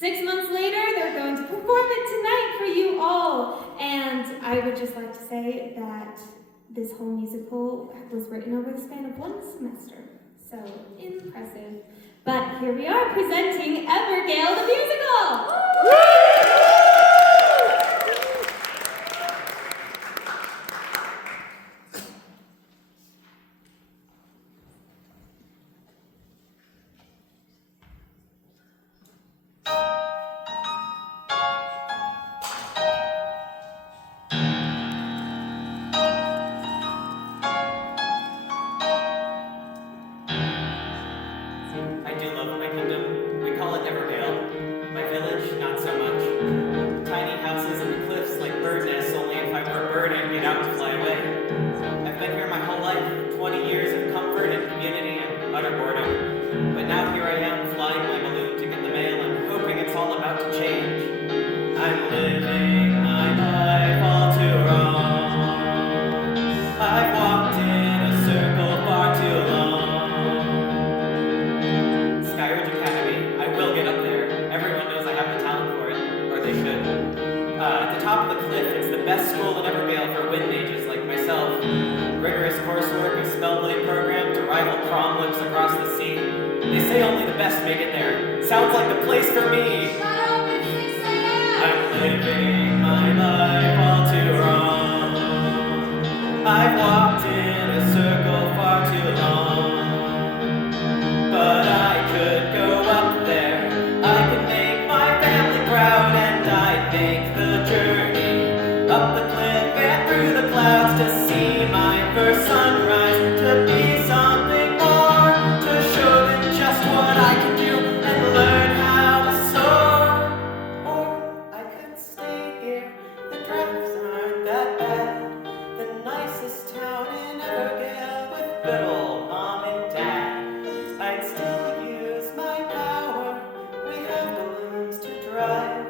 6 months later, they're going to perform it tonight for you all. And I would just like to say that this whole musical was written over the span of 1 semester. So impressive. But here we are presenting Evergale the musical! I do love my kingdom. We call it Evergale. My village, not so much. Tiny houses in the cliffs like bird nests, only if I were a bird I'd get out to fly away. I've been here my whole life, 20 years of comfort and community and utter boredom. But now here I am, flying my balloon to get the mail and hoping it's all about to change. I'm living my life all too wrong. I've walked in a circle far too long. At the top of the cliff, it's the best school in Evergale for wind mages like myself. Rigorous coursework, a spellblade program to rival prom looks across the sea. They say only the best make it there. Sounds like the place for me. Shut up, it's 6 a.m. I'm living my life all too wrong. I've walked in a circle far too long. But I could go up there. I could make my family proud and I'd make the journey up the cliff and through the clouds to see my first sunrise, to be something more, to show them just what I can do and learn how to soar. Or I could stay here, the drafts aren't that bad, the nicest town in Evergale with good old mom and dad. I'd still use my power, we have balloons to drive.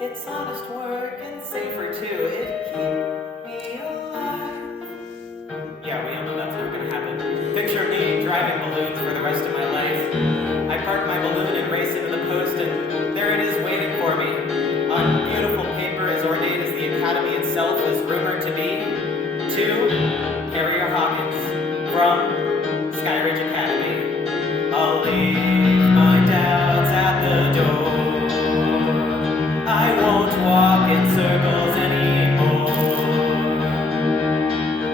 It's honest work and safer too, it'd keep me alive. Yeah, we all know that's not gonna happen. Picture me driving balloons for the rest of my life. I park my balloon and race into the post and there it is waiting for me. On beautiful paper as ornate as the academy itself is rumored to be. To Harrier Hawkins from Skyridge Academy. I'll leave my doubts at the door. I won't walk in circles anymore.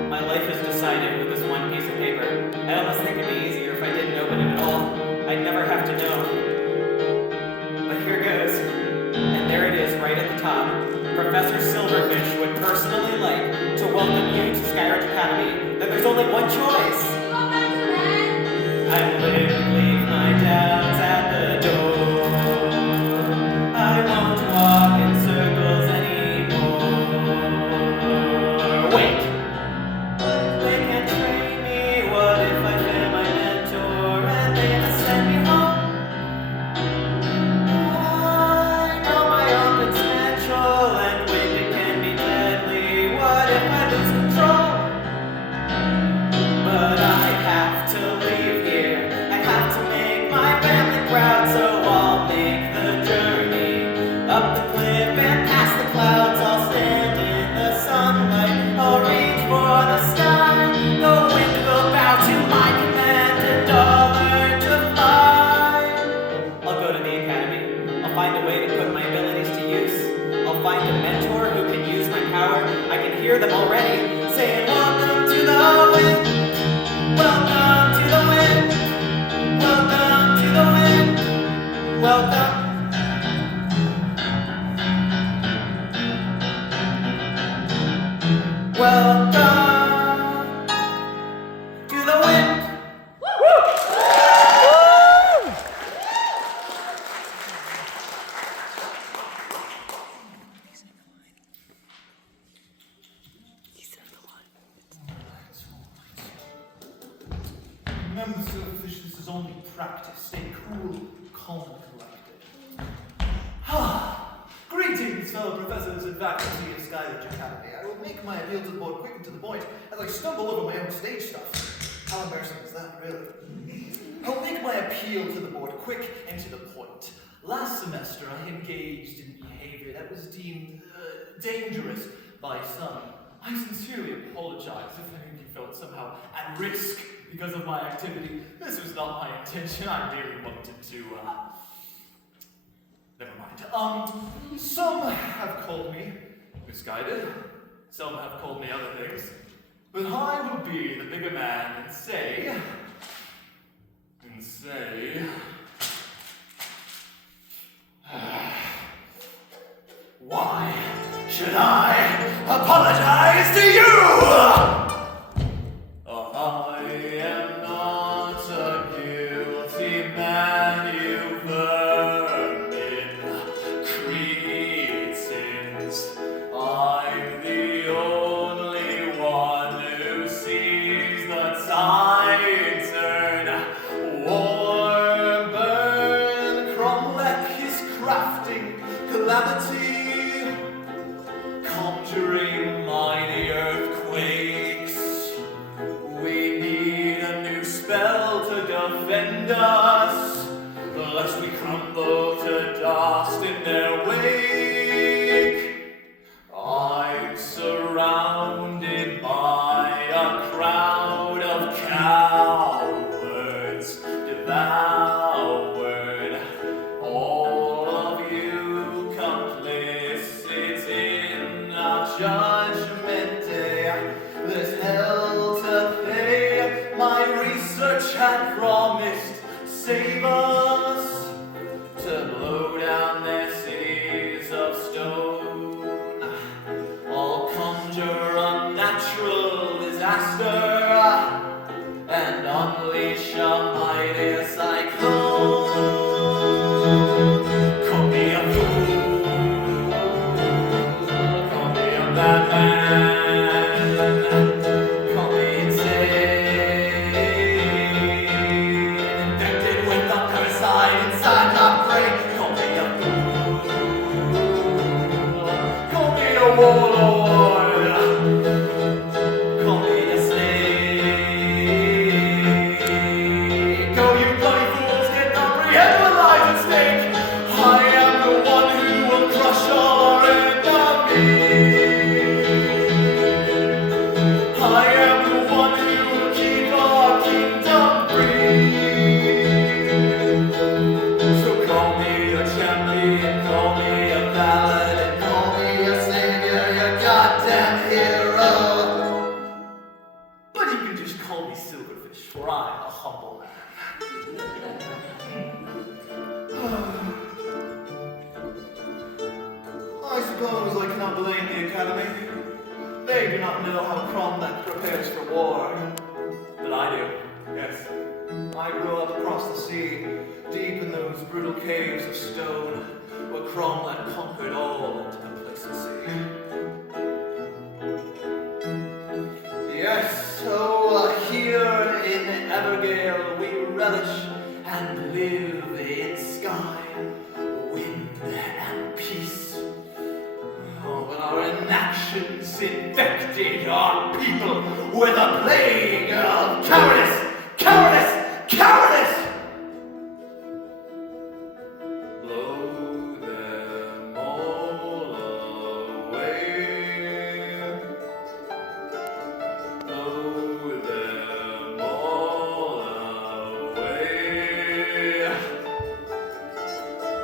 My life is decided with this one piece of paper. I almost think it'd be easier if I didn't open it at all. I'd never have to know. But here goes. And there it is, right at the top. Professor Silverfish would personally like to welcome you to Skyridge Academy. Then there's only one choice. I leave my doubts at the door. I won't walk in circles anymore. Wait! They can't train me. What if I fail my mentor and they have to send me home? I know my own potential and wind it can be deadly. What if I lose control? But I have to leave here. I have to make my family proud, so I'll make the journey up the cliff and past the clouds. I'll stand in the sunlight. I'll reach for the sky. The wind will bow to my command and I'll learn to fly. I'll go to the academy. I'll find a way to put my abilities to use. I'll find a mentor who can use my power. I can hear them already saying, welcome to the wind. Welcome to the wind. Welcome to the wind. Welcome. Welcome to the wind. Remember, Silverfish, this is only practice. Stay cool, calm, and collected. Greetings, fellow professors and faculty of Skyridge Academy. I will make my appeal to the board quick and to the point as I stumble over my own stage stuff. How embarrassing is that, really? I'll make my appeal to the board quick and to the point. Last semester, I engaged in behavior that was deemed dangerous by some. I sincerely apologize if any of you felt somehow at risk because of my activity. This was not my intention. I really wanted to, never mind. Some have called me misguided. Some have called me other things. But I will be the bigger man and say, why should I apologize to you? I am not a guilty man, you vermin, cretins. I'm the only one who sees the tide turn. War, burn, Cromlech is crafting calamity, conjuring mighty earthquakes. We need a new spell to defend us, lest we crumble to dust in their wake. I'm surrounded by a crowd of cowards, devoured. All of you complicit in our judgment day. There's hell to pay. My research had promised save us, to blow down their cities of stone. I'll conjure unnatural disaster and unleash a mighty cyclone. Call me a fool, call me a bad man, call me insane, infected with the parasite inside my brain. Call me a fool, call me a warlord, call me a snake. Go, you bloody fools, can't comprehend what lies at stake. I am the one who will crush all our enemies. I am the one who will keep our kingdom free. So call me a champion, call me a ballad, and call me a savior, you goddamn hero. But you can just call me Silverfish, for I am a humble man. I suppose I cannot blame the Academy. They do not know how Cromlech prepares for war. But I do, yes. I grew up across the sea, deep in those brutal caves of stone, where Cromlech conquered all into complacency. Yes, so here in Evergale we relish and live in sky, wind and peace. Oh, but our inactions infected our people with a plague of cowardice, cowardice, cowardice! Blow them all away. Blow them all away.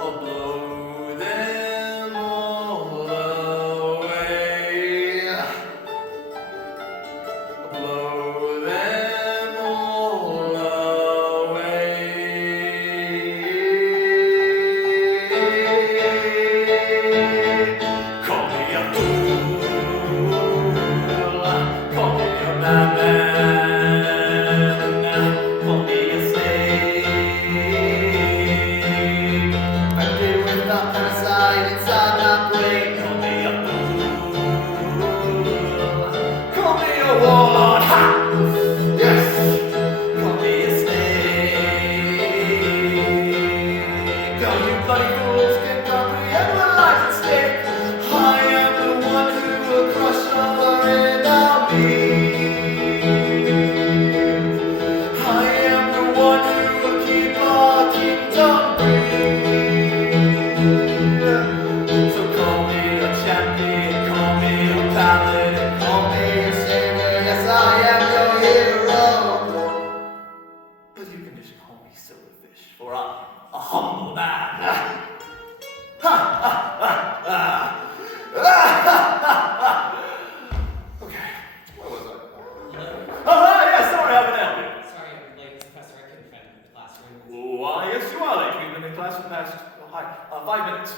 Oh, blow them all away. Blow them all 5 minutes.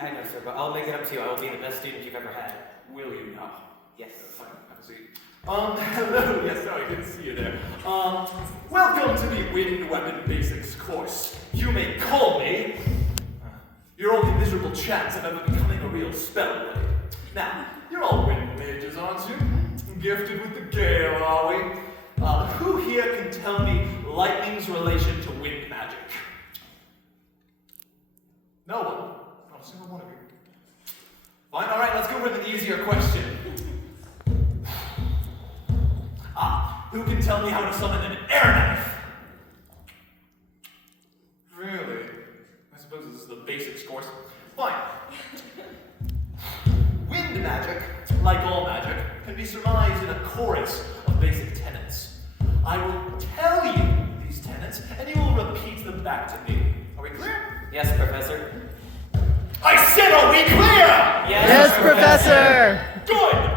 I know, sir, but I'll make it up to you. I will be the best student you've ever had. Will you now? Yes. Fine, have a seat. Hello, yes, sorry, I didn't see you there. Welcome to the Wind Weapon Basics course. You may call me your only miserable chance of ever becoming a real spellblade. Now, you're all wind mages, aren't you? Gifted with the gale, are we? Who here can tell me lightning's relation to wind magic? No one? Not a single one of you. Fine, alright, let's go with an easier question. Who can tell me how to summon an air knife? Really? I suppose this is the basics course. Fine. Wind magic, like all magic, can be surmised in a chorus of basic tenets. I will tell you these tenets, and you will repeat them back to me. Are we clear? Yes, Professor. I said, are we clear? Yes, Professor! Good!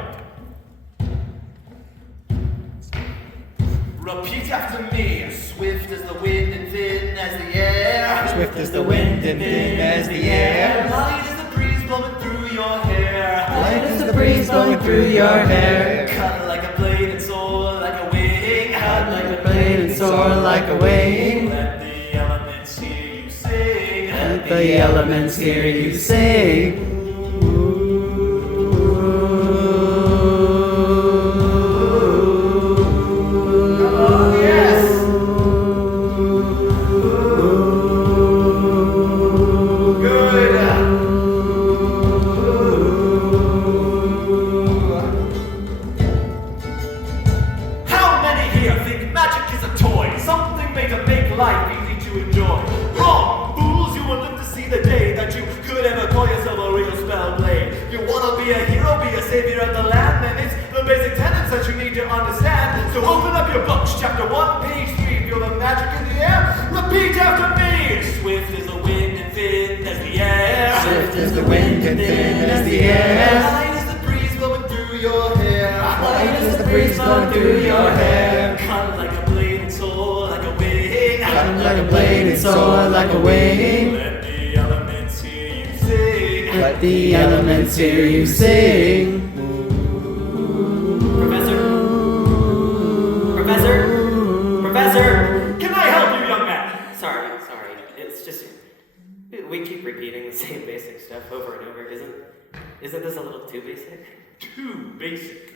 Repeat after me. Swift as the wind and thin as the air. Swift as the wind and thin as the air. Light as the breeze blowing through your hair. Light as the breeze blowing through your hair. Cut like a blade and soar like a wing. Cut like a blade and soar like a wing. Let the elements hear you sing. Let the elements hear you sing. So open up your books, chapter 1, page 3, feel the magic in the air. Repeat after me. Swift as the wind and thin as the air. Swift as the wind and thin as the air. Light as the breeze blowing through your hair. Light as the breeze blowing through your hair. Cut like a blade and soar like a wing. Cut like a blade and soar like a wing. Let the elements hear you sing. Let the elements hear you sing. Professor! Can I help you, young man? Sorry. It's just... We keep repeating the same basic stuff over and over. Isn't this a little too basic? Too basic.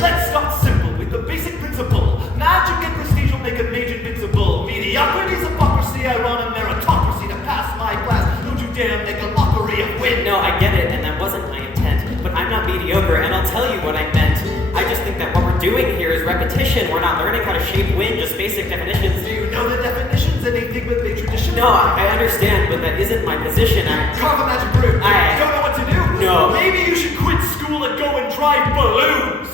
Let's start simple with the basic principle. Magic and prestige will make a mage invincible. Mediocrity's hypocrisy, I run a meritocracy to pass my class. Don't you dare make a mockery of wit. No, I get it, and that wasn't my intent. But I'm not mediocre, and I'll tell you what I meant. I just think that what we're doing here is repetition. We're not learning how to shape wind, just basic definitions. Do you know the definitions? Anything with a tradition? No, I understand, but that isn't my position. Carve a magic brew. Don't know what to do? No. Maybe you should quit school and go and drive balloons.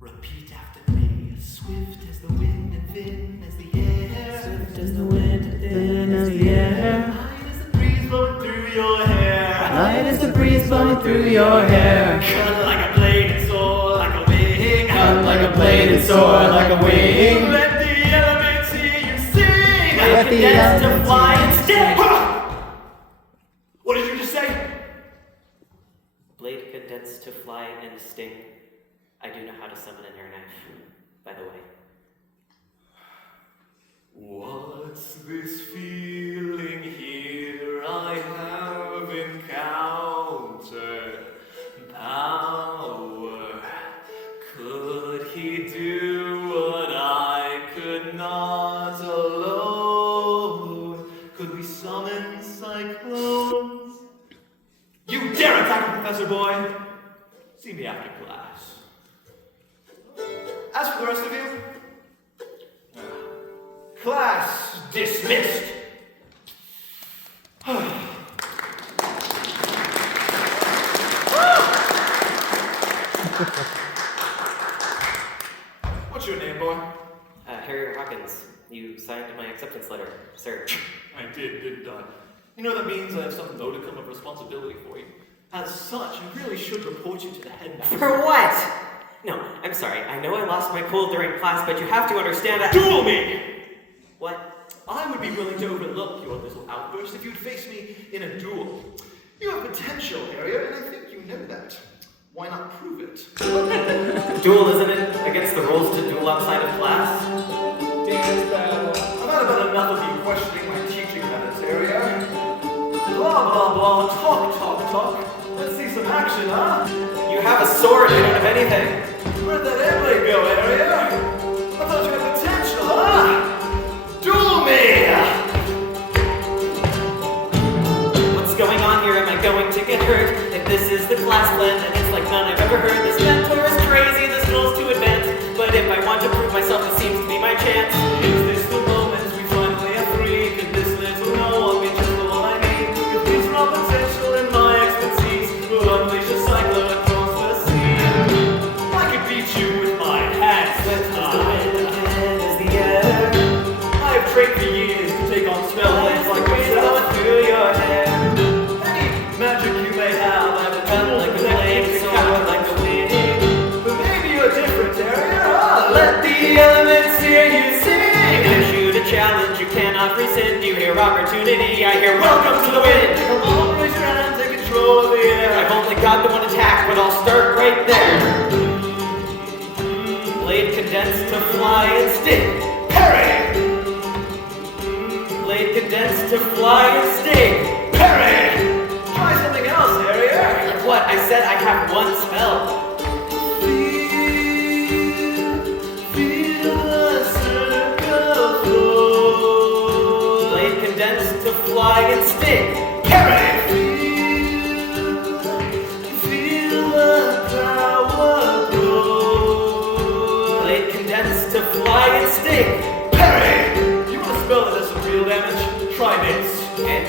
Repeat after me. Swift as the wind and thin as the air. Swift as the wind and thin as the air. Blowing through your hair. Light as the breeze blowing through your hair. Cut like a blade and soar like a wing. Cut like a blade and soar like a wing. Let the elements hear you sing. Let the Yes, to elements fly hear and you stick! What did you just say? Blade condensed to fly and sting. I do know how to summon an air knife, by the way. What's this feeling here I have encountered? Power. Could he do what I could not alone? Could we summon cyclones? You dare attack a professor boy? See me after class. As for the rest of you, class dismissed. What's your name, boy? Harry Hawkins, you signed my acceptance letter, sir. I did, didn't I? You know that means I have some modicum of responsibility for you. As such, I really should report you to the headmaster. For what? No, I'm sorry. I know I lost my cool during class, but you have to understand that— Duel me! What? I would be willing to overlook your little outburst if you'd face me in a duel. You have potential, Harrier, and I think you know that. Why not prove it? Duel, isn't it? Against the rules to duel outside of class? I've had about enough of you questioning my teaching methods, Harrier. Blah, blah, blah, talk. Let's see some action, huh? You have a sword, you don't have anything. Where'd that Evergale go, Harrier? I thought you had potential, huh? Duel me! What's going on here? Am I going to get hurt? If this is the class blend, and it's like none I've ever heard. This mentor is crazy, this girl's too advanced. But if I want to prove myself, this seems to be my chance. Is this the moment we finally are free? Can this little know I'll be just the one I need? With these raw potential and my expertise, we'll unleash a cyclone across the sea. I could beat you with my hands. Swift as the wind, and as the air. I have trained for years to take on spellblades like yourself. Going through your hair. Any magic you may have, I have the Cut like a blade, sword like a wind. But maybe you're different, Harrier, huh? Let the elements hear you sing. I shoot a challenge you cannot rescind. You hear opportunity, I hear welcome to the wind. Come on, raise your hand, take control of the air. I've only got the one attack, but I'll start right there. Blade condensed to fly and sting. Parry! Blade condensed to fly and sting. Parry! Try something else, Harrier. What? I said I have one spell. Feel the circle flow. Blade condensed to fly and sting. Parry! Feel the power grow. Blade condensed to fly and sting. Parry! You want to spell that as some real damage? Try this. And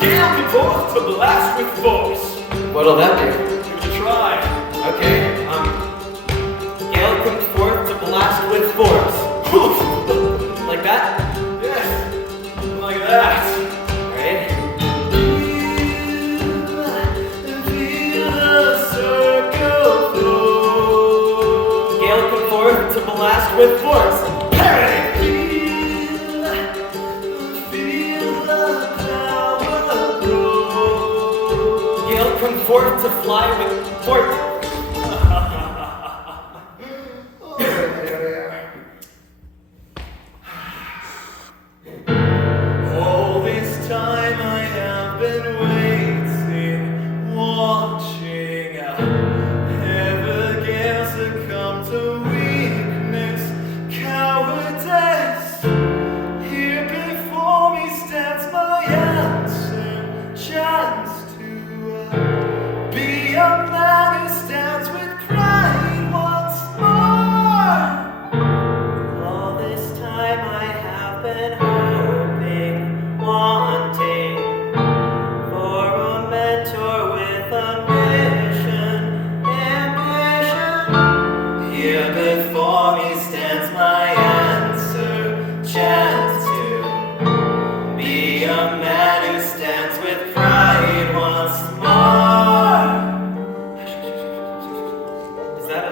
Gale can forth to blast with force. what'll that do? Give it a try. Okay, Gale comes forth to blast with force. Like that? Yes, like that. Alright. Feel the circle flow. Gale comes forth to blast with force. Parry! Feel the power grow. Gale comes forth to fly with force. All this time I have been waiting, watching Evergale succumb to weakness, cowardice. Here before me stands my answer, chance to be a man who stands with pride once more. All this time I have been hoping, wanting for a mentor with a mission, ambition. Here before me stands my answer, chance to be a man who stands with pride once more. Is that a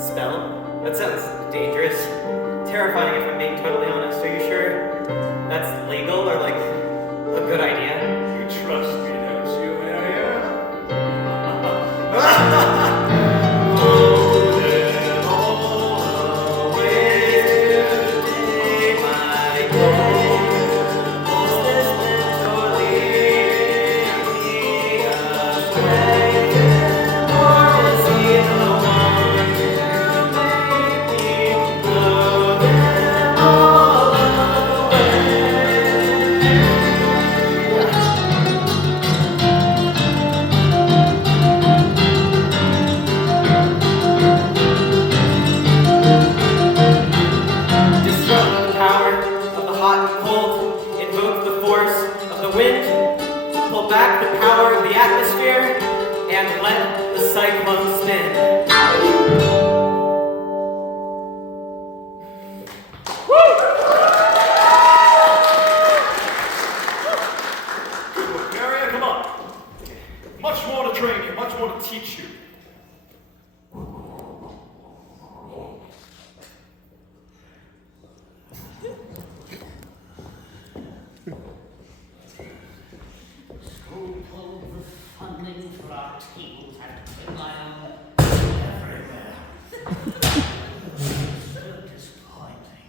spell? That sounds dangerous. Terrifying if I'm being totally honest. Are you sure that's legal or like a good idea? You trust me, don't you, Harrier? Holding all away today, my goal. Is this mentor leading me astray? Or is he the one to make me know them all? tables, had to clean my own everywhere. So disappointing.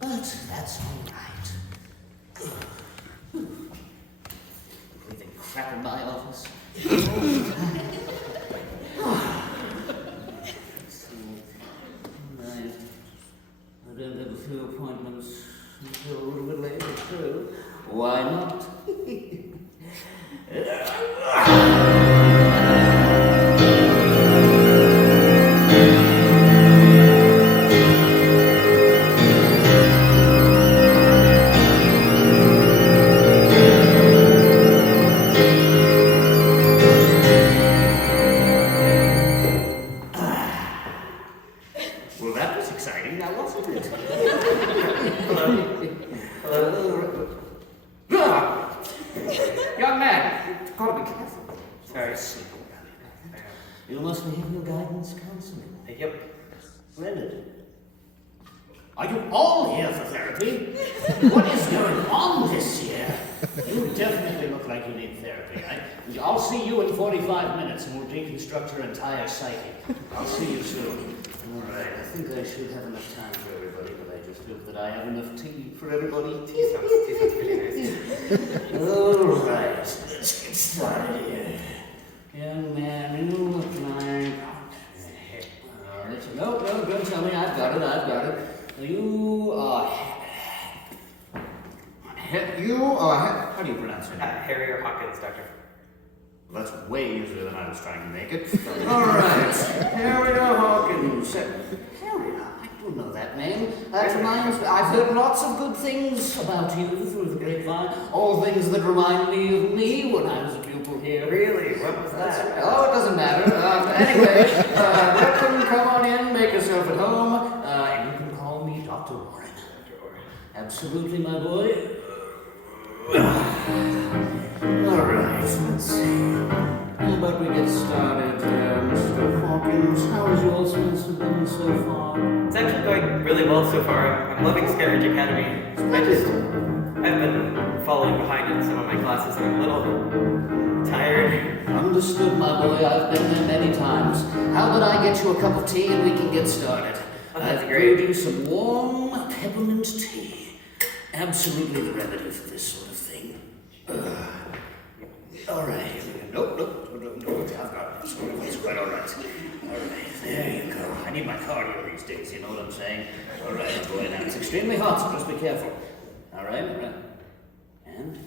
But that's all right. Breathing crap in my office. I don't have a few appointments until a little bit later, too. Why not? Well, that was exciting, now wasn't it? Hello. Ah! Young man, gotta be careful. It's very simple. You must be having your guidance counseling. Yep. Splendid. Are you all here for therapy? What is going on this year? You definitely look like you need therapy. I'll see you in 45 minutes and we'll deconstruct your entire psyche. I'll see you soon. All right, I think I should have enough time for everybody, but I just hope that I have enough tea for everybody. Tea sounds pretty nice. All right, let's get started here. Young man, you look like... No, don't tell me. I've got it. You are... how do you pronounce it? Harry or Hawkins, Doctor. Well, that's way easier than I was trying to make it. All right, Harrier Hawkins. Harrier, I do know that name. That reminds me, I've heard lots of good things about you through the grapevine. All things that remind me of me when I was a pupil here. Really? What was that? Right. Oh, it doesn't matter. Anyway, welcome, come on in, make yourself at home. And you can call me Doctor Orin. Dr. Orin. Absolutely, my boy. All right, let's see. How about we get started, Mr. Hawkins? How has your semester been so far? It's actually going really well so far. I'm loving Scavenger Academy. I've been falling behind in some of my classes and I'm a little tired. Understood, my boy. I've been there many times. How about I get you a cup of tea and we can get started? Oh, that's I've great. brewed you some warm peppermint tea. Absolutely the remedy for this sort of thing. All right. Nope. I've got it. It's quite all right. All right, there you go. I need my cardio these days, you know what I'm saying? All right, boy, now it's extremely hot, so just be careful. All right. And?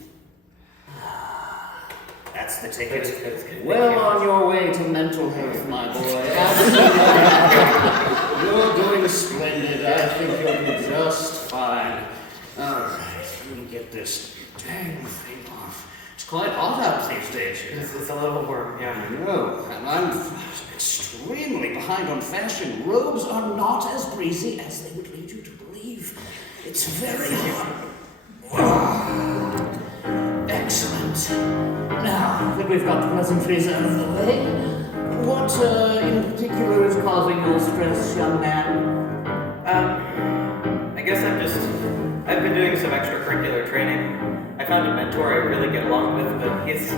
That's the ticket. That's good. Well on your way to mental health, my boy. You're doing splendid. I think you'll be just fine. All right, let me get this dang thing off. It's quite hot out these days. It's a little warm, yeah. I know, and I'm extremely behind on fashion. Robes are not as breezy as they would lead you to believe. It's very hot. Excellent. Now that we've got the pleasantries out of the way, what in particular is causing your stress, young man? I guess I've been doing some extracurricular training. I found a mentor I really get along with, but he's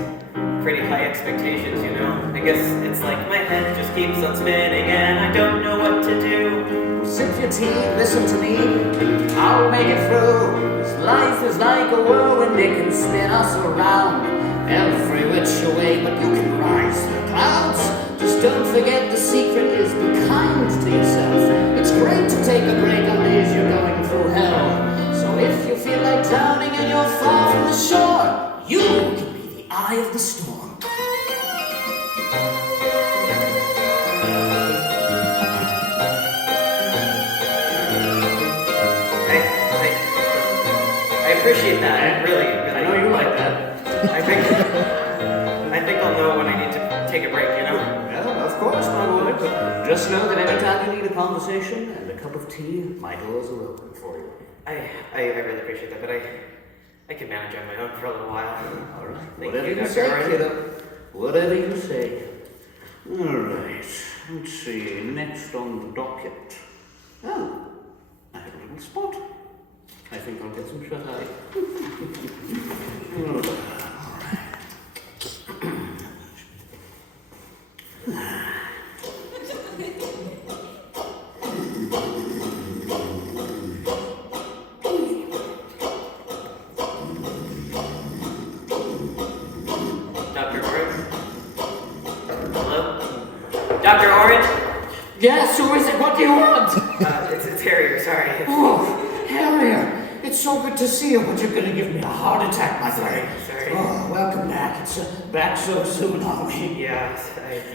pretty high expectations, you know? I guess it's like my head just keeps on spinning and I don't know what to do. Sip your tea, listen to me, I'll make it through. This life is like a whirlwind, it can spin us around every which way, but you can rise to the clouds. Just don't forget the secret is be kind to yourself. It's great to take a break on days you're going through hell. So if you feel like drowning and you're far from the shore, you can be the eye of the storm. I appreciate that. Really. I know you like that. I think I'll know when I need to take a break, you know? Well, of course, my boy. But just know that anytime you need a conversation and a cup of tea, my doors are open for you. I really appreciate that, but I can manage on my own for a little while. All right. Thank Whatever you, you Dr. say, Orin. kiddo. Whatever you say. All right. Let's see. Next on the docket. Oh, I have a little spot. I think I'll get some shut eye. All right. Dr. Orin? Yes, who is it? What do you want? It's Harrier, sorry. Oh, Harrier. It's so good to see you, but you're gonna give me a heart attack, my friend. Sorry. Oh, welcome back. It's back so soon, are we? Yeah,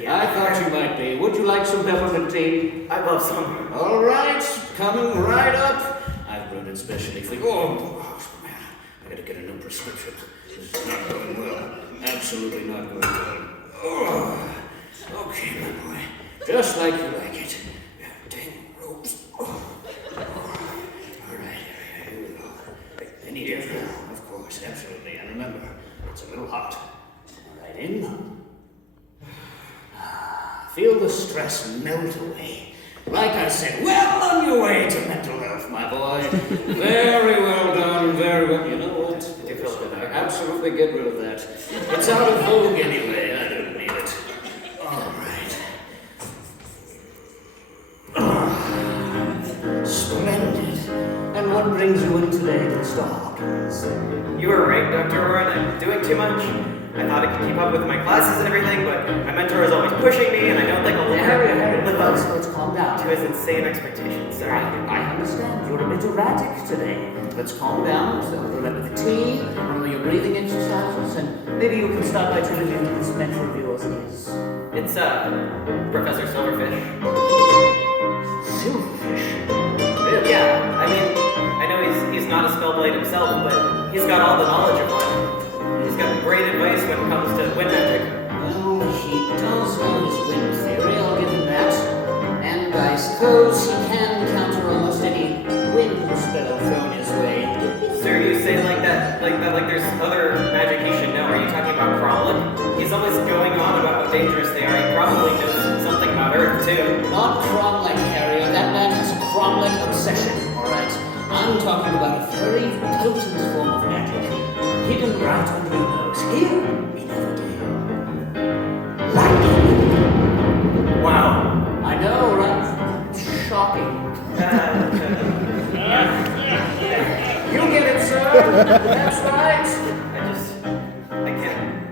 I thought you might be. Would you like some peppermint tea? I love some. All right, coming right up. I've brewed it specially for you. Oh, man, I gotta get a new prescription. This is not going well. Absolutely not going well. Oh, okay, my boy. Just like you like it. Dang ropes. Oh. All right, here we go. I need it now, of course, absolutely. And remember, it's a little hot. All right, in. Feel the stress melt away. Like I said, well on your way to mental health, my boy. Very well done, very well. You know what? Absolutely get rid of that. It's out of vogue anyway. I don't need it. All right. Splendid. And what brings you in today to Mr. Hawkins? You were right, Dr. Orin. I'm doing too much. I thought I could keep up with my classes and everything, but my mentor is always pushing me, and I don't think I'll Harry, let's calm down. to his insane expectations. Sorry. I understand. You're a bit erratic today. Let's calm down. So remember the tea, remember your breathing exercises, and maybe you can start by telling me what this mentor of yours is. It's, Professor Silverfish. Silverfish? Really? Yeah, I mean, I know he's not a spellblade himself, but he's got all the knowledge of one. He's got great advice when it comes to wind magic. Well, he does know his wind theory, I'll give him that. And I suppose he can counter almost any wind spell thrown his way. Sir, you say like that, like there's other magic he should know. Are you talking about Cromlech? He's always going on about how dangerous they are. He probably knows something about Earth, too. Not Cromlech, Harry. That man has a Cromlech obsession, alright? I'm talking about a very potent form of magic, hidden right under your nose, here in Evergale. Lightning. Wow. I know, right? It's shocking. You get it, sir. That's right.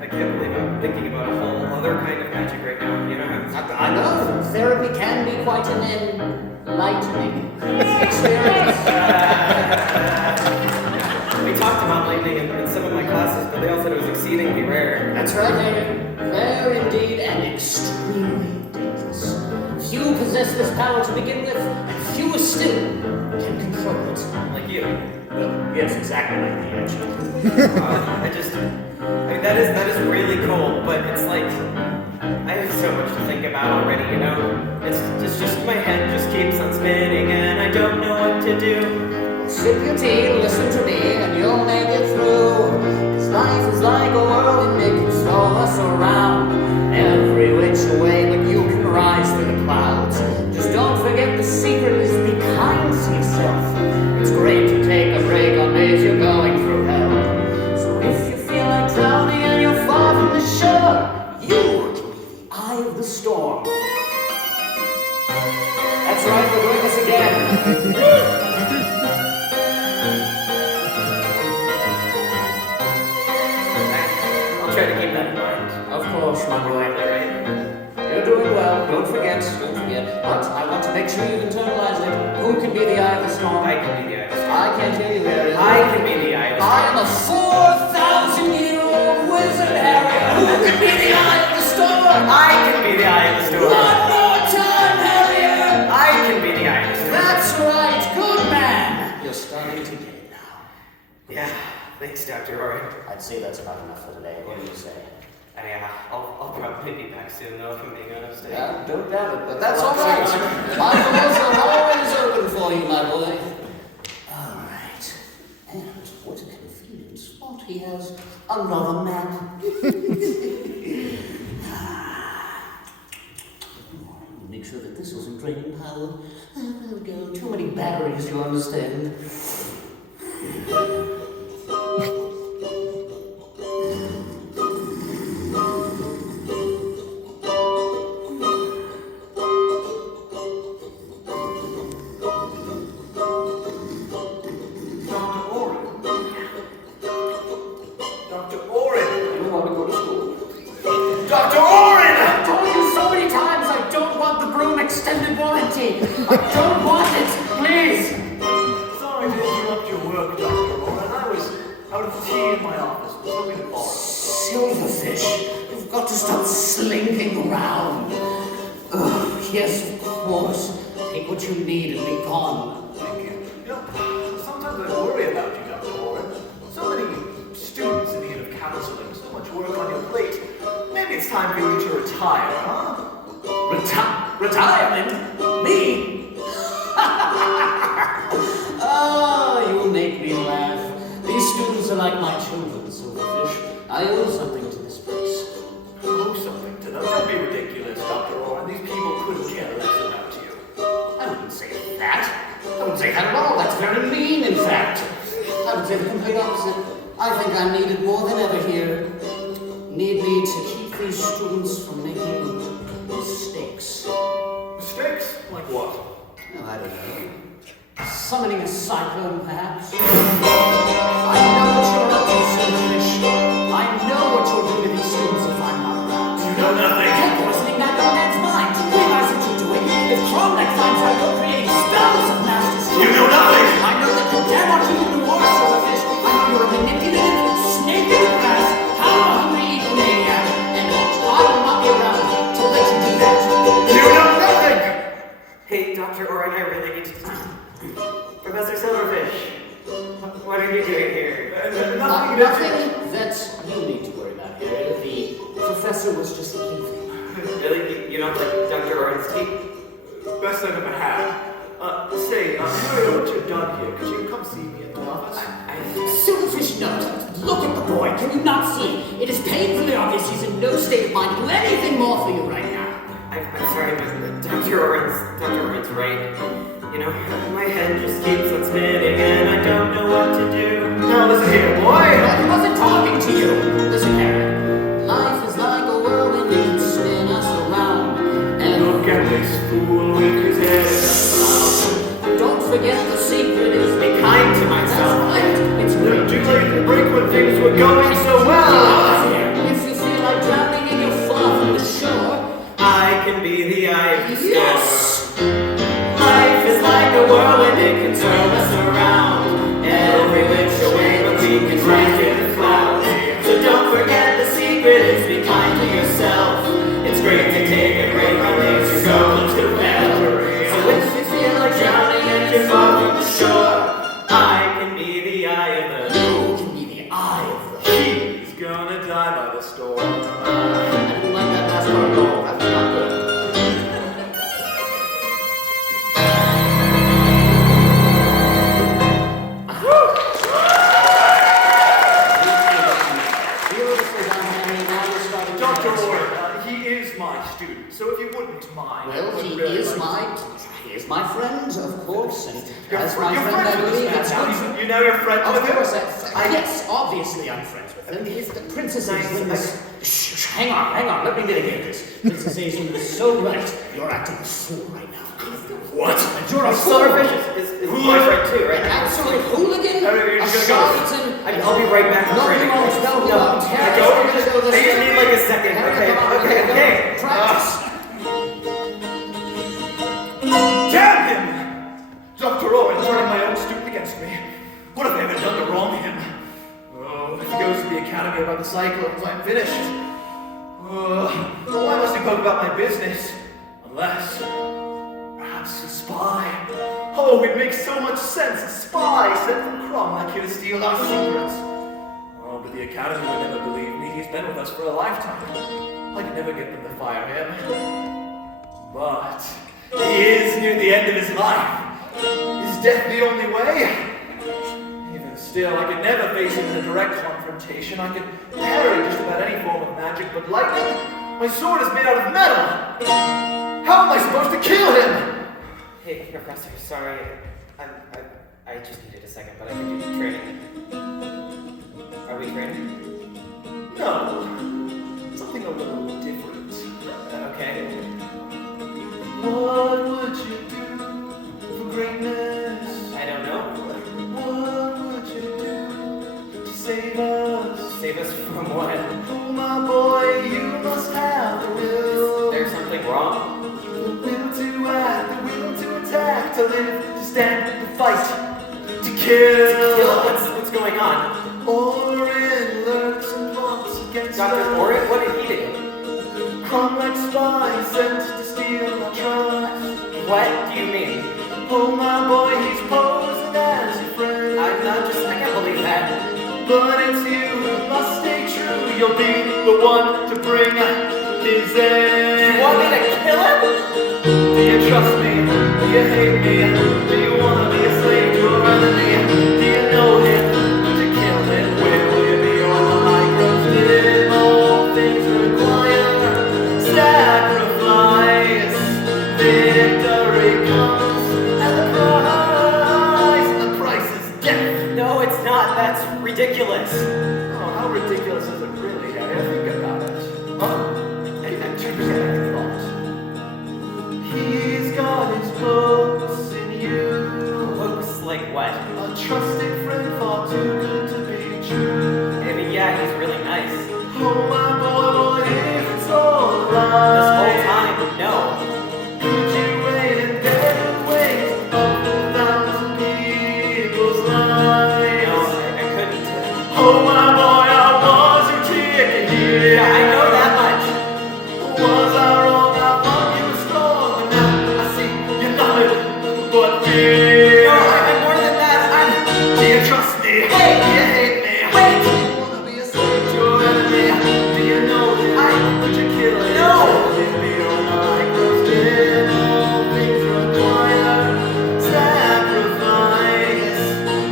I can't believe I'm thinking about a whole other kind of magic right now, you know? I know. Therapy can be quite an enlightening experience. We talked about lightning in some of my classes, but they all said it was exceedingly rare. That's right, Harry. Rare indeed and extremely dangerous. Few possess this power to begin with, and fewer still can control it. Like you. Well, yes, exactly like me, actually. I mean, that is really cool, but it's like, I have so much to think about already, you know? It's just my head just keeps on spinning, and I don't know what to do. Sip your tea, listen to me, and you'll make it through. 'Cause life is like a whirlwind, it can throw us around every which way, but you can rise through the clouds. Just don't forget the secret is be kind to yourself. It's great to take a break on days you're going through hell. So if you feel like drowning and you're far from the shore, you can be the eye of the storm. That's right, we're doing this again. I'll try to keep that in mind. Of course, my boy. Right? You're doing well. Don't forget. But I want to make sure you've internalized it. Who can be the eye of the storm? I can be the eye of the storm. I can't hear you, Harry. I can be the eye of the I storm. am a 4,000-year-old wizard, Harry. Who can be the eye of the storm? I can be the eye of the storm. One more time, Harrier. I can be the eye of the storm. That's right. Good man. You're starting to get it now. Yeah, thanks, Dr. Orin. I'd say that's about enough for today. What do you say? I'll probably be back soon, though, if I'm being honest. Yeah, don't doubt it, but that's all right. My doors are always open for you, my boy. All right. And what a convenient spot he has. Another map. Make sure that this isn't draining power. There we go. Too many batteries, you understand. Dr. Orin! You want to go to school? Dr. Orin! I've told you so many times I don't extended warranty. I don't want it, please. Sorry to interrupt your work, Dr. Orin. I was out of tea in my office. Was hoping to borrow. Silverfish, you've got to stop slinking around. Oh, yes, of course. Take what you need and be gone. Thank you. You know, sometimes I worry about you, Dr. Orin. So many students in need of counseling, so much work on your plate. Maybe it's time for you to retire, huh? Retirement? Me? Oh, you make me laugh. These students are like my children, Silverfish. I owe something to this place. Owe something to them. Don't be ridiculous, Dr. Orin. These people couldn't care less about you. I wouldn't say that. I wouldn't say that at all. That's very mean, in fact. I would say the complete opposite. I think I'm needed more than ever here. Need me to keep these students from making mistakes. Mistakes? Like what? Oh, I don't know. Summoning a cyclone, perhaps? I know what you're up to, Silverfish. I know what you'll do to these students if I'm not around. You know nothing. You're poisoning that young man's mind. Realize what you're doing. If Cromlech finds out you're creating spells of mass destruction. You know nothing. I know that you dare not keep the war, Silverfish. I know you're a manipulative, snake in the grass, power-hungry egomaniac. And I will not be around to let you do that. You know nothing. Hey, Dr. Orin, I really need to talk. Professor Silverfish, what are you doing here? Nothing. Nothing that you need to worry about here. The professor was just leaving. Really? You don't like Dr. Orin's tea? Best I've ever had. Say, Auraria, what you've done here, could you come see me in the office? Silverfish, no. Look at the boy. Can you not see? It is painfully obvious he's in no state of mind to do anything more for you right now. I'm sorry, but Dr. Orin's right. You know, my head just keeps on spinning and I don't know what to do. Now listen here, boy. He wasn't talking to you. Listen, Harry. Life is like a whirlwind, it can spin us around. And Look at this fool with his head in the clouds. don't forget the secret is Be kind to myself. That's right. It's Never great. too late to break when things were going so well. If you feel like drowning and you're far from the shore, I can be the eye of the storm. yes. Life is like a whirlwind, it can turn us around. Every which way, but we can rise in the clouds. So don't forget the secret is be kind to yourself. It's great to take a break when things are going too well. So if you feel like drowning and you're far from the shore, I can be the eye of the You can be the eye of the He's gonna die by the storm. I didn't like that last part at all. That was not good. Dr. Orin, he is my student, so if you wouldn't mind. I Well, would he really is like my friend, of course, and You're as my you're friend, I friends with believe this it's man good. now. You know you're friends Of with him? course, yes, obviously I'm friends with him. He's the Princess Aezlyn is... Shh, hang on, let me mitigate this. Princess Aezlyn is so right. You're acting a fool right now. What? And you're a fool. Silverfish is my friend too, right? An absolute hooligan, You're a just gonna go. charlatan. I'll be right back. No, Training. you won't. No, you won't. I Harry, don't. we're gonna go this I just way. need like a second. Harry, come on, Okay. Practice. Damn him! Dr. Orin turning my own student against me. What have I ever done to wrong him? Oh, if he goes to the academy about the cyclones, I'm finished. Why must he poke about my business? Unless, perhaps a spy. Oh, it makes so much sense. A spy sent from Cromlech here to steal our secrets. Oh, but the academy would never believe me. He's been with us for a lifetime. I could never get them to fire him. But he is near the end of his life. Is death the only way? Even still, I could never face him in a direct confrontation. I could parry just about any form of magic, but lightning? My sword is made out of metal! How am I supposed to kill him? Hey, Professor, sorry. I just needed a second, but I can do the training. Are we training? No. Something a little different. Okay. What would you do for greatness? I don't know. What would you do to save us? Save us from what? Oh, my boy, you must have the will. There's something wrong? The will to the one to bring his end. You want me to kill him? Do you trust me? Do you hate me? Do you wanna be a slave to your enemy? Do you know him? Would you kill him? Where will you be when the light grows dim? All things require sacrifice. Victory comes at the price is death. No, it's not. That's ridiculous. Oh, how ridiculous is it really, Harry? Think about it. Huh? And check your thought. He's got his hopes in you. Looks like what? A trusted friend far too good to be true. I mean, yeah, he's really nice. Oh, my boy, if it's all lies. This whole time, no. Could you wait and get away of 1,000 people's lives? No, I couldn't. Oh, my boy, I was your ticket here. Yeah, I know that much. Was I wrong? I thought you were strong, but now I see you're nothing but fear. No, I'm more than that. Do you trust me? Wait. Do you hate me? Wait. Do you wanna be a slave to your enemy? Do you know him? Would you kill him? No. Leave me on the light grows dim. All things require sacrifice.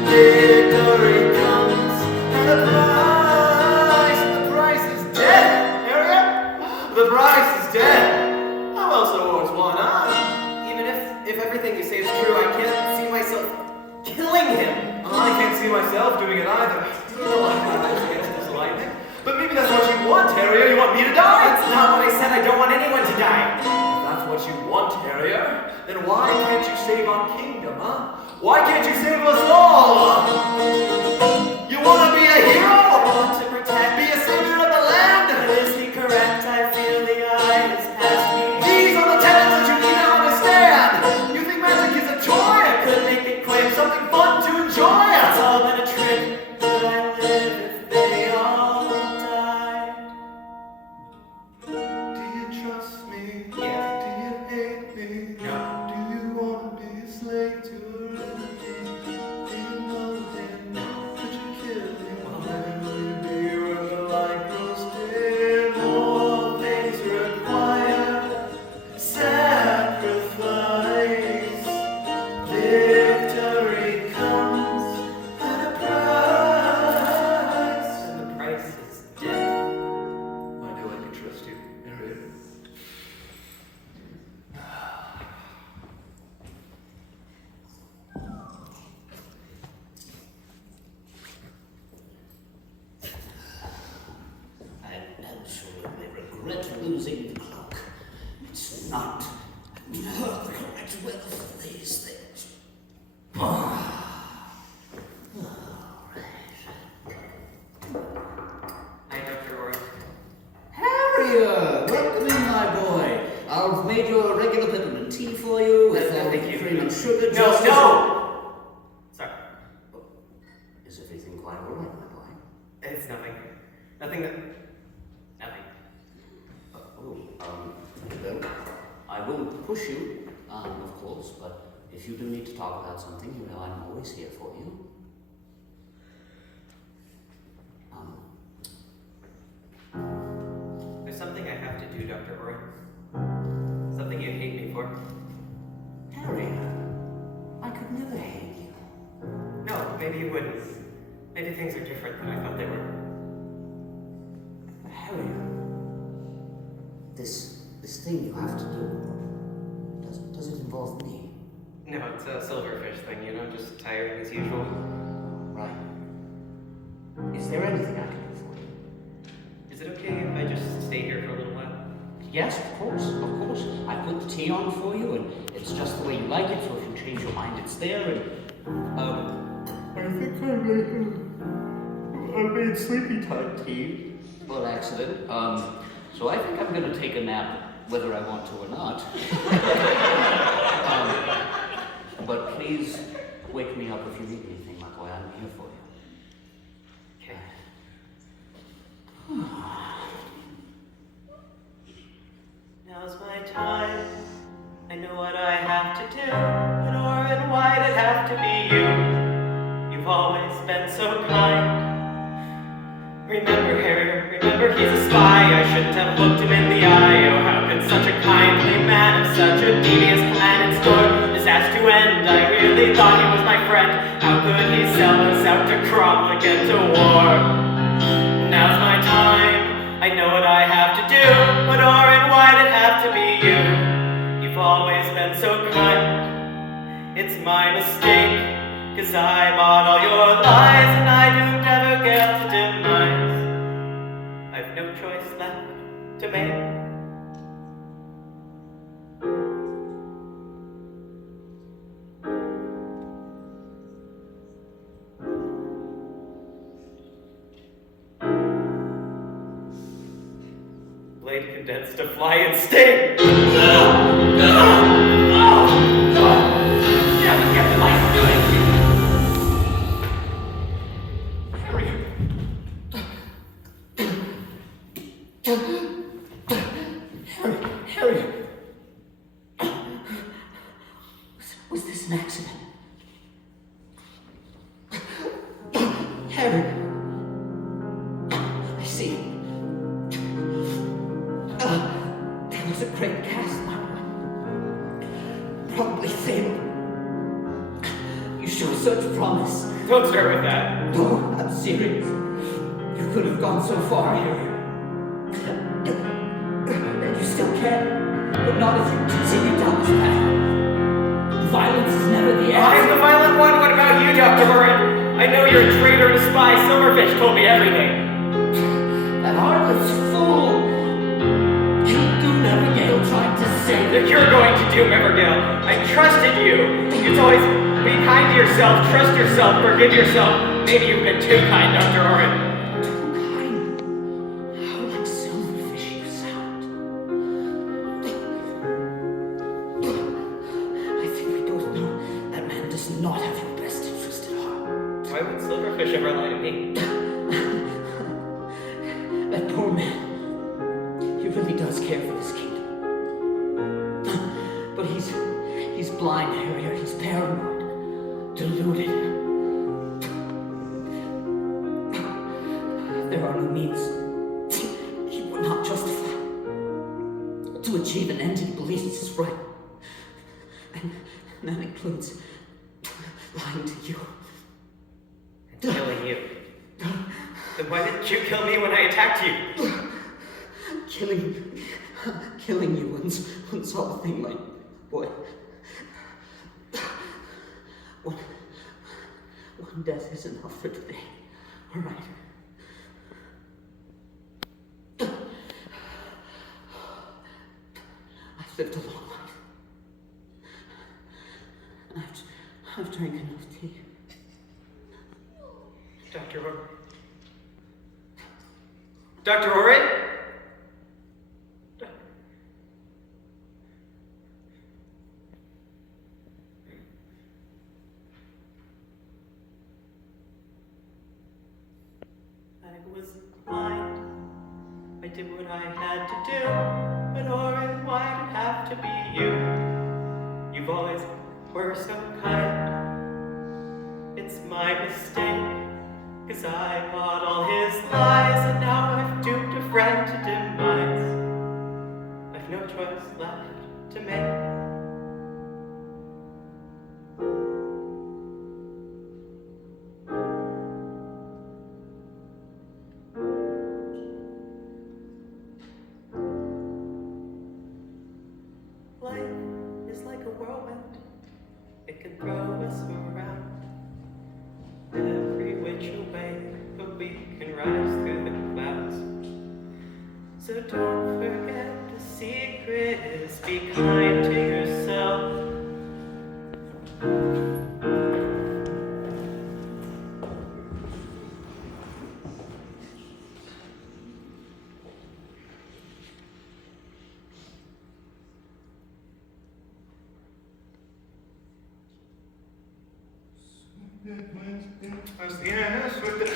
Victory comes at a price. The price is dead. Harriet? The price is dead. How else the wars won, huh? Even if everything you say is true, I can't see myself killing him. I can't see myself doing it either. You know I have against this lightning. But maybe that's what you want, Harrier. You want me to die? That's not what I said. I don't want anyone to die. If that's what you want, Harrier, then why can't you save our kingdom, huh? Why can't you save us all? You want to be a hero? I want to protect. Be a savior of the land? Is he correct? I feel the eye has passed me. These are the tenets that you need to understand. You think magic is a toy? I could make it quick. Something fun to enjoy? It's all been a trick. Would I live if they all died? Do you trust me? Yes. Do you hate me? No. Do you want to be a slave to a enemy? Do you know him? Could you kill him? Where will you be when the light grows dim? All things require sacrifice. Victory comes at a price. And the price is death. I knew I could trust you, Harriet. I absolutely regret losing the cloak. It's not the correct weather for these things. Hi, Doctor Orin. Harrier, welcome in, my boy. I've made your regular peppermint tea for you with all the Thank you. cream and sugar. No, just as- no! Sorry. Is everything quite all right, my boy? It's nothing. Nothing that... Nothing. Well, I won't push you, of course, but if you do need to talk about something, you know I'm always here for you. There's something I have to do, Dr. Orin. Something you'd hate me for. Harrier, I could never hate you. No, maybe you wouldn't. Maybe things are different than I thought they were. Harrier, this thing you have to do, does it involve me? No, it's a silverfish thing, you know, just tiring as usual. Right. Is there anything I can do for you? Is it okay if I just stay here for a little while? Yes, of course, of course. I put the tea on for you, and it's just the way you like it, so if you change your mind, it's there, and, I think I made sleepy time tea. Well, accident. So I think I'm gonna take a nap, whether I want to or not. But please wake me up if you need anything, my boy. I'm here for you. Okay. Now's my time. I know what I have to do. And Orin, why'd it have to be you? You've always been so kind. Remember, Harrier, remember sure he's a spy. I shouldn't have looked him in the eye. Oh, how could such a kindly man have such a devious plan in store? This has to end. I really thought he was my friend. How could he sell us out to Cromwell and to war? Now's my time. I know what I have to do. But Orin, why'd it have to be you? You've always been so kind. It's my mistake, 'cause I bought all your lies and I doomed Evergale to demise. I've no choice left to make. Blade condensed to fly and sting. Never get the life doing. Harry. Was this an accident? Harry. I see. There was a great cast line. Probably failed. You show such promise. Don't start with that. No, I'm serious. You could have gone so far, Harry. And you still can, but not if you continue down this path. Violence is never the I'm answer. the violent one. What about you, Doctor Orin? I know you're a traitor and a spy. Silverfish told me everything. That heartless fool! You Evergale tried to save That you're going to do, Evergale. I trusted you. It's always be kind to yourself, trust yourself, forgive yourself. Maybe you've been too kind, Dr. Orin. Too kind. How like Silverfish you sound. I think we both know that man does not have your best interest at heart. Why would Silverfish ever lie to me? That poor man. He really does care for this kingdom. But he's blind, Harrier. He's paranoid, deluded. There are no means he would not justify to achieve an end he believes is right. And that includes lying to you. And killing you. Then why didn't you kill me when I attacked you? Killing you once all the thing, my boy. One death is enough for today. All right. I've lived a long life. I've drank enough tea. Dr. Orin? Dr. Orin? I was blind. I did what I had to do. But Orin, why'd it have to be you? You've always were so kind. It's my mistake, 'cause I bought all his lies, and now I've duped a friend to demise. I've no choice left to make. Life is like a whirlwind. It can throw us around every which way, but we can rise through the clouds. So don't forget the secret is be kind to yourself.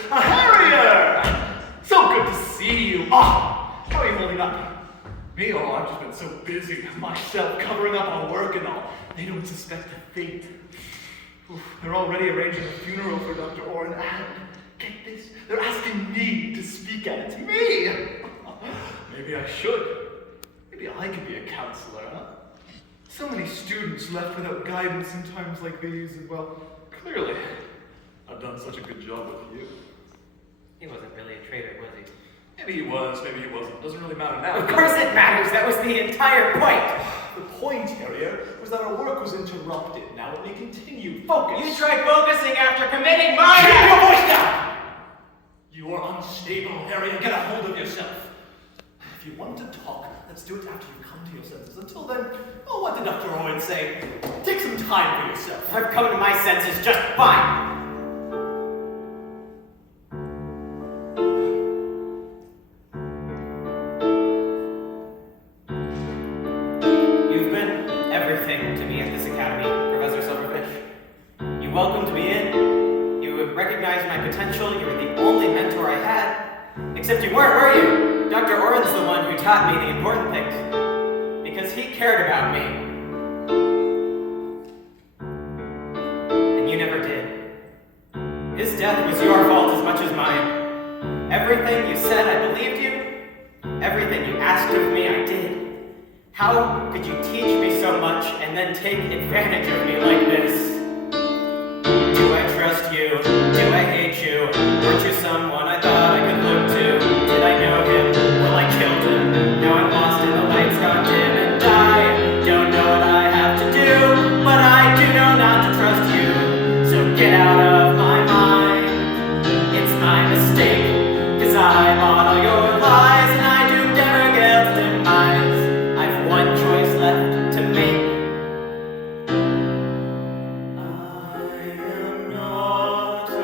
Harrier! So good to see you. How are you holding up? Me? Oh, I've just been so busy myself, covering up on work and all. They don't suspect a thing. Oof, they're already arranging a funeral for Doctor Orin, and get this, they're asking me to speak at it. Me! maybe I should. Maybe I could be a counselor, huh? So many students left without guidance in times like these, and well, clearly, I've done such a good job with you. He wasn't really a traitor, was he? Maybe he was, maybe he wasn't. Doesn't really matter now. Of course it matters! That was the entire point! The point, Harrier, was that our work was interrupted. Now it may continue. Focus! You tried focusing after committing murder! Keep your voice down! You are unstable, Harrier. Get a hold of yourself. If you want to talk, let's do it after you come to your senses. Until then, oh, what did Doctor Orin say? Take some time for yourself. I've come to my senses just fine! You've been everything to me at this academy, Professor Silverfish. You welcomed me in. You recognized my potential. You were the only mentor I had. Except you weren't, were you? Dr. Orin's the one who taught me the important things. Because he cared about me. And you never did. His death was your fault as much as mine. Everything you said, I believed you. Everything you asked of me, I did. How could you teach me so much and then take advantage of me like this? Do I trust you? Do I hate you? Weren't you someone I thought I could look to? Did I know him? Well, I killed him. Now I'm lost and the lights gone dim and I don't know what I have to do, but I do know not to trust you. So get out of my mind. It's my mistake, 'cause I bought all your lies and I doomed Evergale's demise. I've one choice left to make. I am not a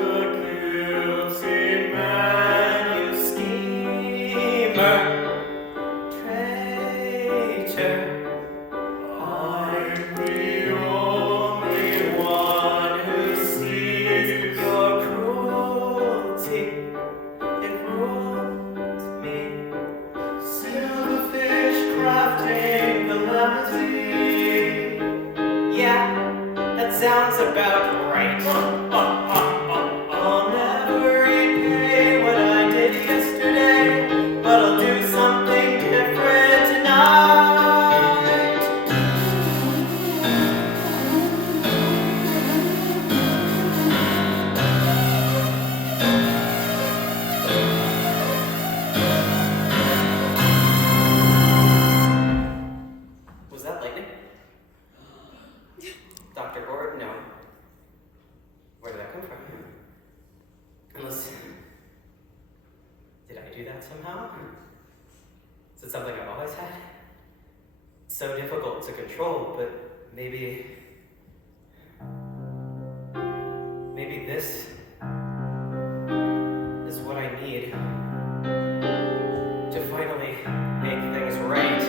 guilty man, you schemer, traitor. I'm the only one who sees your cruelty. It rules me. Silverfish crafting the lemony. Yeah, that sounds about right. I'll never repay what I did yesterday, but I'll do something different tonight. Was that lightning? Dr. Orin? No. Where did that come from? Unless... Did I do that somehow? Is it something I've always had? So difficult to control, but maybe... Maybe this is what I need to finally make things right.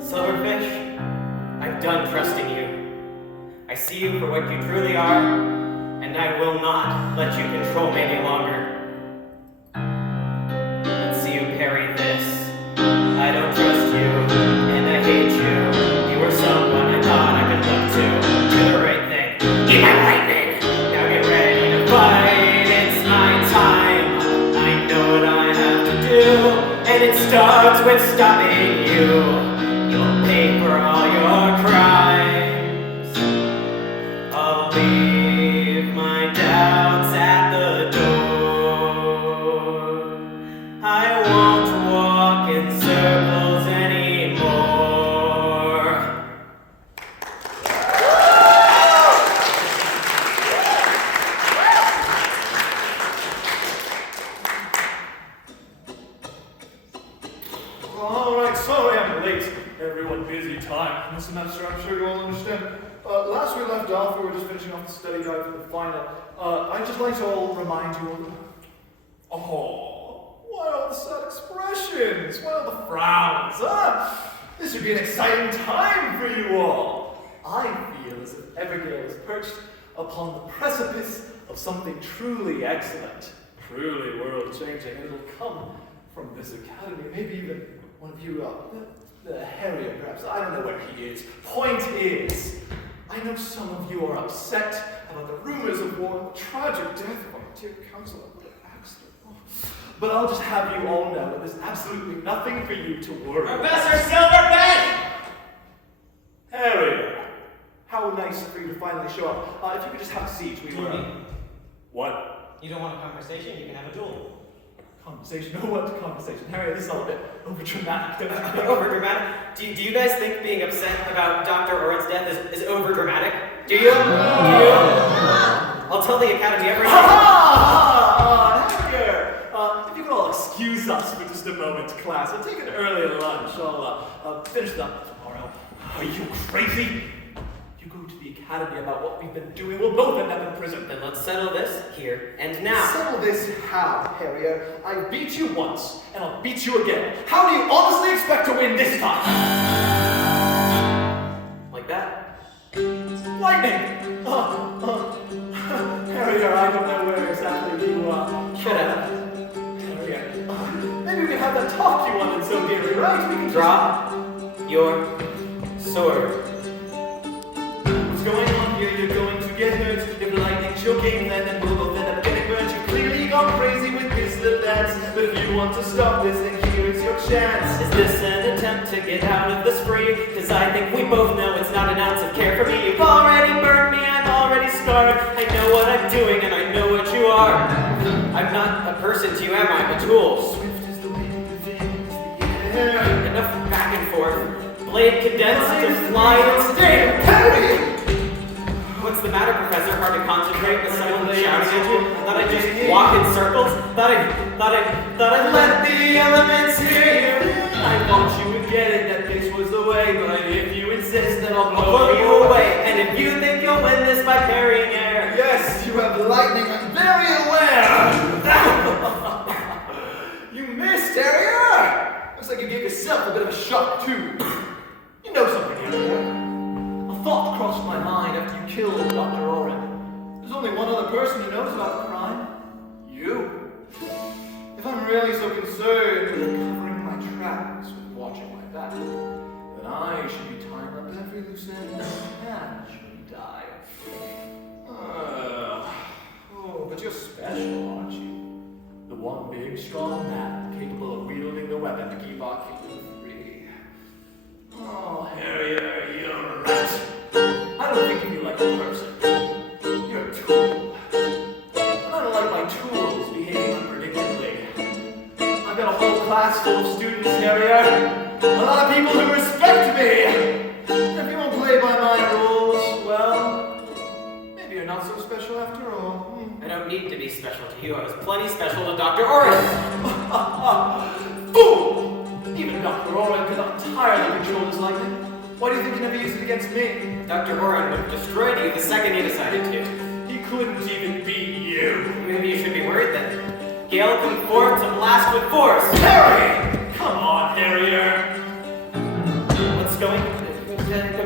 Silverfish, I'm done trusting you. I see you for what you truly are, and I will not let you control me any longer. Let's see you parry this. I don't trust you, and I hate you. You were someone I thought I could look to. Do the right thing. Eat my lightning! Now get ready to fight. It's my time. I know what I have to do, and it starts with stopping you. You'll pay for all your crimes. I'll leave my doubts at the door. I won't walk in circles anymore. Alright, sorry I'm late. Everyone busy time. This semester, I'm sure you all understand. Last we left off, we were just finishing off the study guide for the final. I'd just like to all remind you all. Oh, why all the sad expressions? Why all the frowns? This would be an exciting time for you all. I feel as if Evergale is perched upon the precipice of something truly excellent, truly world-changing, and it'll come from this academy. Maybe even one of you, the Harrier perhaps. I don't know where he is. Point is, I know some of you are upset about the rumors of war and the tragic death of our dear counselor. What an accident. But I'll just have you all know that there's absolutely nothing for you to worry about. Professor Silverfish! Harry, how nice for you to finally show up. If you could just have a seat, we were... Jordan. What? You don't want a conversation, you can have a duel. Conversation? Oh, what conversation? Harry, this is all a bit over-dramatic, don't you think? Overdramatic? Do you guys think being upset about Dr. Orin's death is overdramatic? Do you? I'll tell the Academy everything. Harry! If you could all excuse us for just a moment, class. We'll take an early lunch. I'll finish it up tomorrow. Are you crazy? You go to the Academy about what we've been doing, we'll both end up in prison. Then let's settle this here and now. Settle this how, Harrier? I beat you once, and I'll beat you again. How do you honestly expect to win this time? Like that? Lightning! Harrier, I don't know where exactly you are. Shut up. Harrier, maybe we can have that talk you wanted so dearly, right? We can Drop your sword. What's going on here? You're going to get hurt. If lightning's your game, then we'll both end up getting burnt. You clearly gone crazy with this little dance. But if you want to stop this, then here's your chance. Is this an attempt to get out of the spree? Cause I think we both know it's not an ounce of care for me. You've already burned me, I'm already scarred. I know what I'm doing and I know what you are. I'm not a person to you, am I? A tool. Swift as the wind, within is the air. Enough back and forth. Blade condensed to fly and sting. Harry! What's the matter, Professor? Hard to concentrate with someone shouting at you? Thought I'd just walk in circles? Thought I'd let the elements hear you. I want you to get it that this was the way, but if you insist, then I'll Blow you away. And if you think you'll win this by parrying air, Yes, you have lightning. I'm very aware. You missed, Harrier. Looks like you gave yourself a bit of a shock too. You know something, Harrier? A thought crossed my mind after you killed Doctor Orin. There's only one other person who knows about the crime. You. If I'm really so concerned with covering my tracks with watching my back, then I should be tying up every loose end and should die. Oh, but you're special, aren't you? The one big, strong man capable of wielding the weapon to keep our kingdom free. Oh, Harrier, you're right. I don't think of you like a person. You're a tool. And I don't like my tools behaving unpredictably. I've got a whole class full of students, Harrier. A lot of people who respect me. And if you won't play by my rules, well, maybe you're not so special after all. I don't need to be special to you. I was plenty special to Dr. Orin. Fool! Even Dr. Orin could not entirely control his lightning. Why do you think he never used it against me? Dr. Orin would have destroyed you the second he decided to. He couldn't even beat you. Maybe you should be worried then. Gale conformed to blast with force. Harry! Come on, Harrier. What's going on?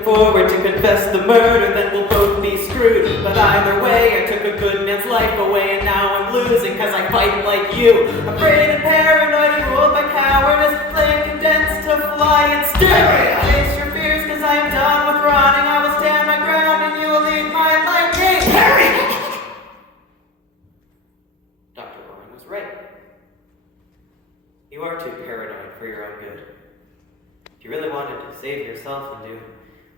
Forward to confess the murder, then we'll both be screwed. But either way, I took a good man's life away, and now I'm losing, cause I fight like you. Afraid and paranoid and ruled by cowardice, blade condensed to fly and sting. Face your fears, cause I'm done with running. I will stand my ground, and you will lead my lightning. Harry! Dr. Orin was right. You are too paranoid for your own good. If you really wanted to save yourself and do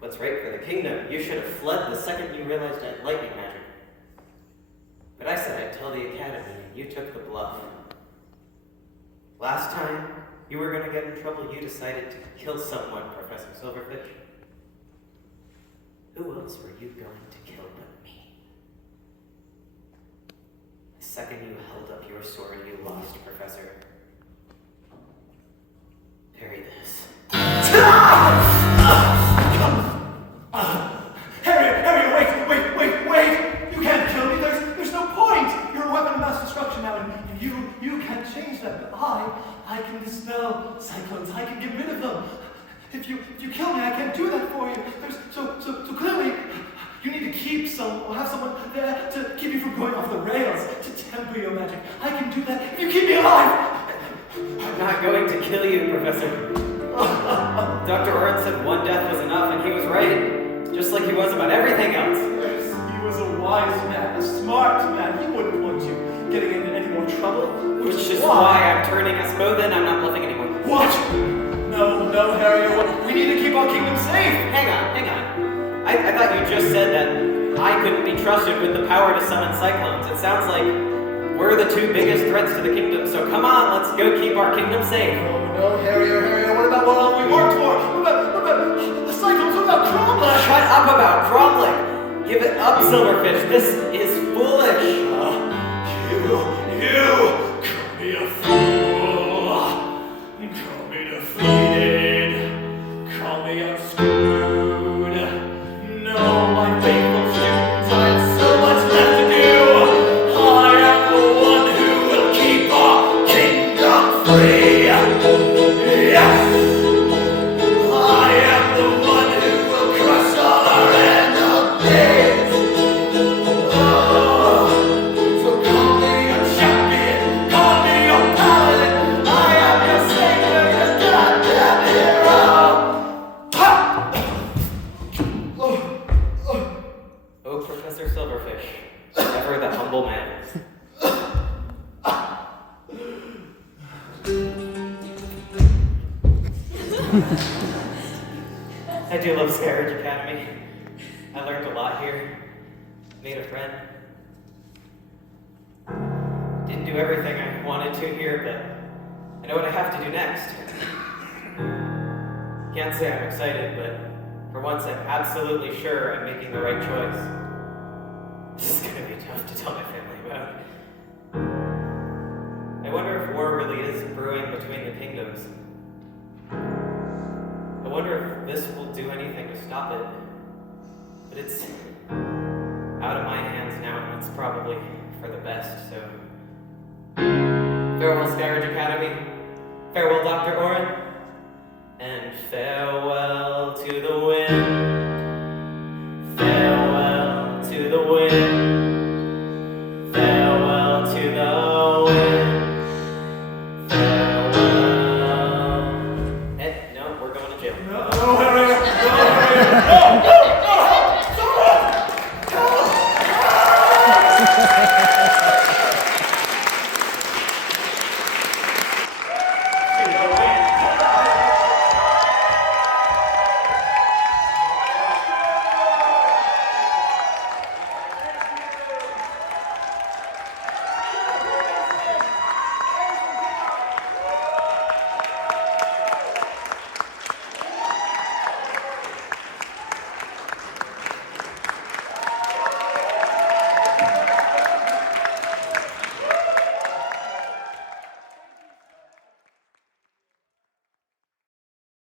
what's right for the kingdom, you should have fled the second you realized I had lightning magic. But I said I'd tell the Academy, and you took the bluff. Last time you were going to get in trouble, you decided to kill someone, Professor Silverfish. Who else were you going to kill but me? The second you held up your sword, you lost, Professor. Parry this. Harry, wait! You can't kill me. There's no point. You're a weapon of mass destruction now, and you can't change that. But I can dispel cyclones. I can get rid of them. If you kill me, I can't do that for you. So clearly, you need to keep have someone there to keep you from going off the rails, to temper your magic. I can do that if you keep me alive. I'm not going to kill you, Professor. Dr. Orin said one death was enough, and he was right. Just like he was about everything else. Yes, he was a wise man, a smart man. He wouldn't want you getting into any more trouble. Which is why turning us both in. I'm not bluffing anymore. What? No, Harry, we need to keep our kingdom safe. Hang on. I thought you just said that I couldn't be trusted with the power to summon cyclones. It sounds like we're the two biggest threats to the kingdom, so come on, let's go keep our kingdom safe. No, Harry, what about what all we worked for? What about the cyclones? What about Cromlech? Shut up about Cromlech. Give it up, Silverfish. This is foolish. You call me a fool. Call me defeated. Call me unscrewed. No, my faithful students, I have so much left to do. I am the one who will keep our kingdom free. Yes! I am the one who will crush all our enemies. Oh, so call me a champion, call me your paladin. I am your savior, your goddamn hero. Ha! Oh, Professor Silverfish, ever the humble man. I do love Skyridge Academy. I learned a lot here. Made a friend. Didn't do everything I wanted to here, but I know what I have to do next. Can't say I'm excited, but for once I'm absolutely sure I'm making the right choice. This is gonna be tough to tell my family about. I wonder if war really is brewing between the kingdoms. I wonder if this will do anything to stop it. But it's out of my hands now, and it's probably for the best, so... Farewell, Skyridge Academy. Farewell, Doctor Orin. And farewell to the wind. Farewell to the wind.